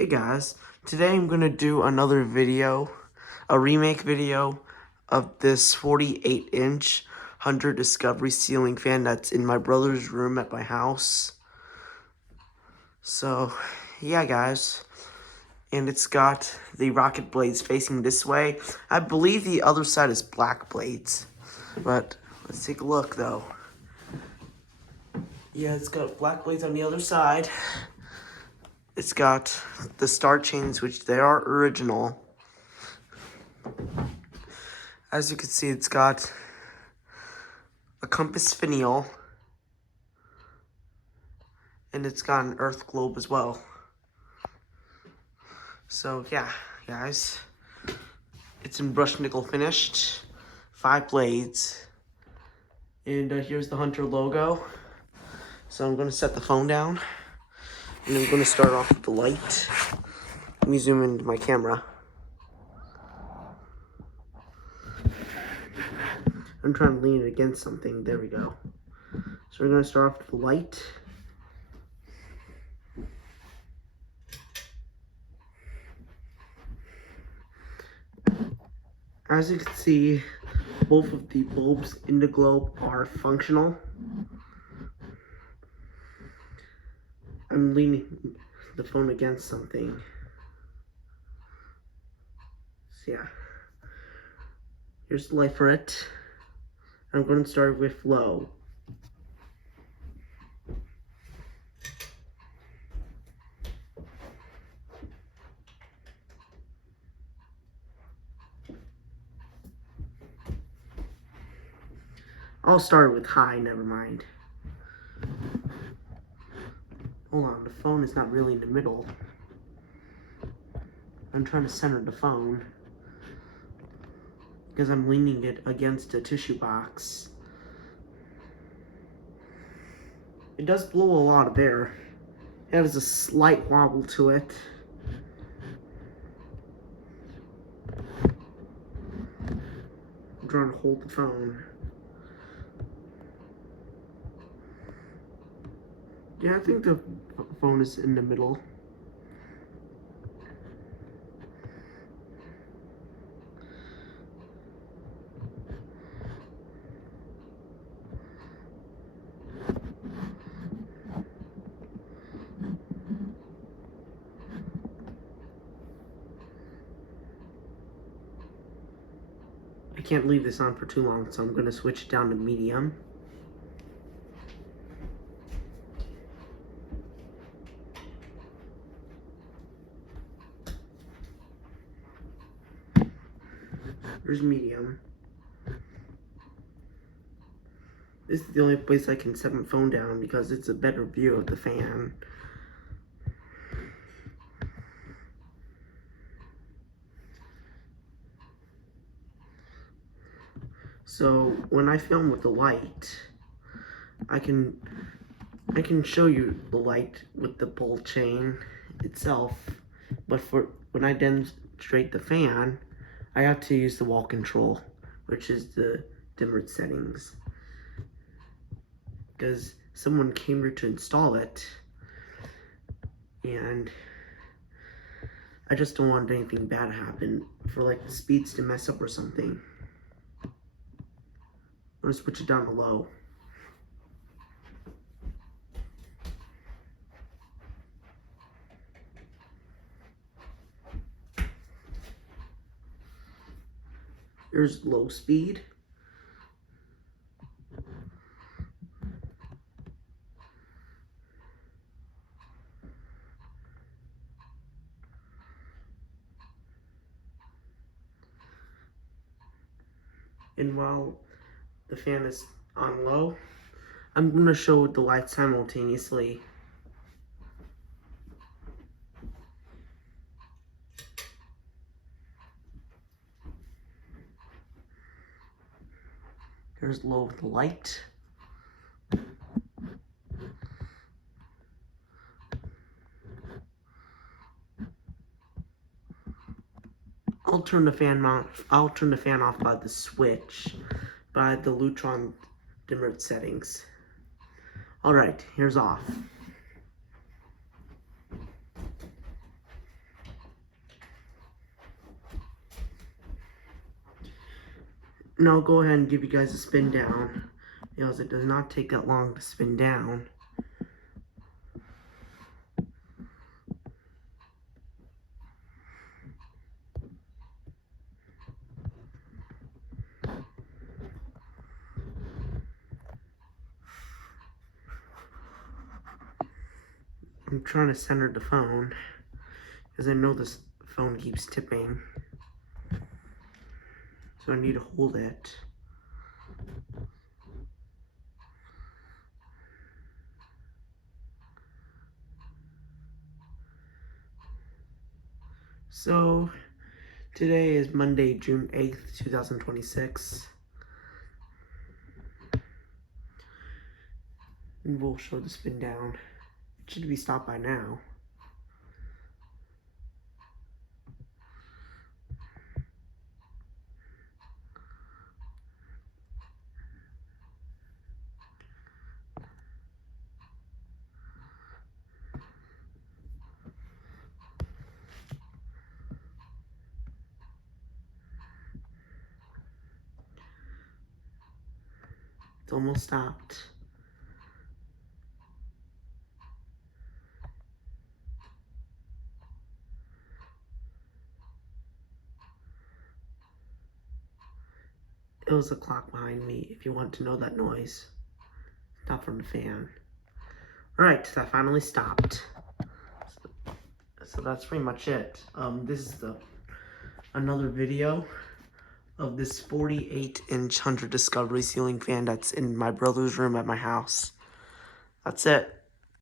Hey guys, today I'm going to do another video, a remake video of this 48-inch 100 Discovery ceiling fan that's in my brother's room at my house. So, yeah guys, and it's got the rocket blades facing this way. I believe the other side is black blades, but let's take a look though. Yeah, it's got black blades on the other side. It's got the star chains, which they are original. As you can see, it's got a compass finial, and it's got an earth globe as well. So yeah, guys, it's in brushed nickel finished, 5 blades, and here's the Hunter logo. So I'm gonna set the phone down, and I'm gonna start off with the light. Let me zoom into my camera. I'm trying to lean it against something. There we go. So we're gonna start off with the light. As you can see, both of the bulbs in the globe are functional. I'm leaning the phone against something. So yeah, here's the light for it. I'm going to start with low. I'll start with high, never mind. Hold on, the phone is not really in the middle. I'm trying to center the phone because I'm leaning it against a tissue box. It does blow a lot of air. It has a slight wobble to it. I'm trying to hold the phone. Yeah, I think the phone is in the middle. I can't leave this on for too long, so I'm going to switch it down to medium. There's medium. This is the only place I can set my phone down because it's a better view of the fan. So when I film with the light, I can show you the light with the pull chain itself, but for when I demonstrate the fan, I have to use the wall control, which is the dimmer settings, because someone came here to install it, and I just don't want anything bad to happen for like the speeds to mess up or something. I'm gonna switch it down to low. Here's low speed. And while the fan is on low, I'm going to show the light simultaneously. Here's low with the light. I'll turn the fan off by the switch, by the Lutron dimmer settings. Alright, here's off. No, go ahead and give you guys a spin down. Because it does not take that long to spin down. I'm trying to center the phone because I know this phone keeps tipping. So I need to hold it. So today is Monday, June 8th, 2026. And we'll show the spin down. It should be stopped by now. It's almost stopped. It was a clock behind me, if you want to know that noise. Not from the fan. Alright, that finally stopped. So that's pretty much it. This is another video of this 48-inch 100 Discovery ceiling fan that's in my brother's room at my house. That's it.